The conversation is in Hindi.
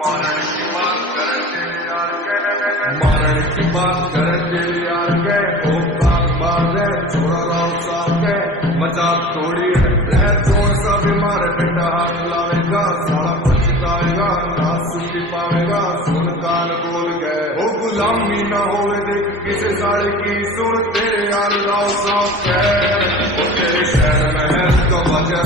मारण की बात करे तेरे यार के, मारण की बात करे तेरे यार के, ओ बात है छोड़ा राव साहब के, मजाक थोड़ी है रह जोर सा बीमार बेटा हाथ लावेगा, साला पछताएगा ना सुखी पावेगा, सुन कान बोल गए ओ गुलामी ना होवे देख किसे साड़े की सुन तेरे यार राव साहब के, ओ तेरे शहर में है तो वजह